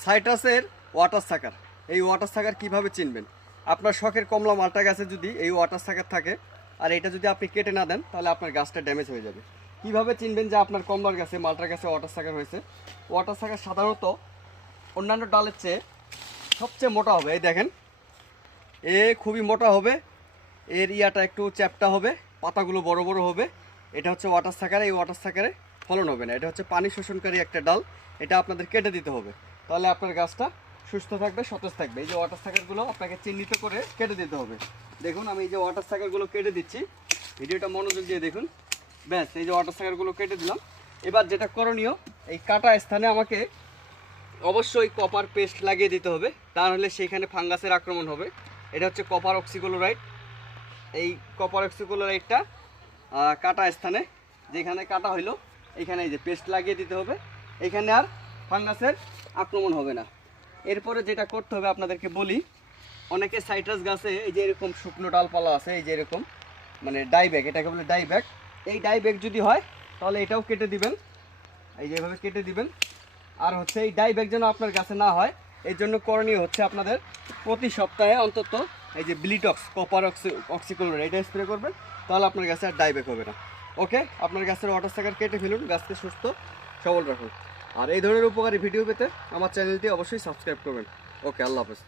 সাইট্রাসের water সাকার। এই water সাকার কীভাবে চিনবেন? আপনার শখের কমলা মালটা গাছে যদি এই ওয়াটার সাকার থাকে আর এটা যদি আপনি কেটে না দেন তাহলে আপনার গাছটা ড্যামেজ হয়ে যাবে। কিভাবে চিনবেন যে আপনার কমলার গাছে মালটার গাছে ওয়াটার সাকার হয়েছে? ওয়াটার সাকার সাধারণত অন্যান্য ডালের চেয়ে সবচেয়ে মোটা হবে। এই দেখেন, খুবই মোটা হবে, এর ইয়াটা একটু চ্যাপটা হবে, পাতাগুলো বড় বড় হবে। এটা হচ্ছে ওয়াটার সাকার। এই ওয়াটার সাকারে ফলন হবে না। এটা হচ্ছে পানি শোষণকারী একটা ডাল, এটা আপনাদের কেটে দিতে হবে, তাহলে আপনার গাছটা সুস্থ থাকবে, সতেজ থাকবে। এই যে ওয়াটার সাকারগুলো আপনাকে চিহ্নিত করে কেটে দিতে হবে। দেখুন আমি এই যে ওয়াটার সাকারগুলো কেটে দিচ্ছি, ভিডিওটা মনোযোগ দিয়ে দেখুন। ব্যাস, এই যে ওয়াটার সাকারগুলো কেটে দিলাম। এবার যেটা করণীয়, এই কাটা স্থানে আমাকে অবশ্যই কপার পেস্ট লাগিয়ে দিতে হবে, তা নাহলে সেইখানে ফাঙ্গাসের আক্রমণ হবে। এটা হচ্ছে কপার অক্সিক্লোরাইড। এই কপার অক্সিক্লোরাইডটা কাটা স্থানে যেখানে কাটা হইলো এখানে এই যে পেস্ট লাগিয়ে দিতে হবে, এখানে আর ফাঙ্গাসের আক্রমণ হবে না। এরপরে যেটা করতে হবে আপনাদেরকে বলি, অনেকে সাইট্রাস গাছে এই যে এরকম শুকনো ডালপালা আছে, এই যে এরকম মানে ডাইব্যাক, এটাকে বলে ডাইব্যাক। এই ডাইব্যাক যদি হয় তাহলে এটাও কেটে দিবেন, এই যে এভাবে কেটে দিবেন। আর হচ্ছে এই ডাইব্যাক যেন আপনার গাছে না হয় এর জন্য করণীয় হচ্ছে আপনাদের প্রতি সপ্তাহে অন্তত এই যে ব্লিটক্স কপার অক্সিক্লোরাইড এটা স্প্রে করবেন, তাহলে আপনার গাছে আর ডাইব্যাক হবে না। ওকে, আপনার গাছের ওয়াটার সাকার কেটে ফেলুন, গাছকে সুস্থ সবল রাখুন। আর এই ধরনের উপকারী ভিডিও পেতে আমার চ্যানেলটি অবশ্যই সাবস্ক্রাইব করবেন। ওকে, আল্লাহ হাফেজ।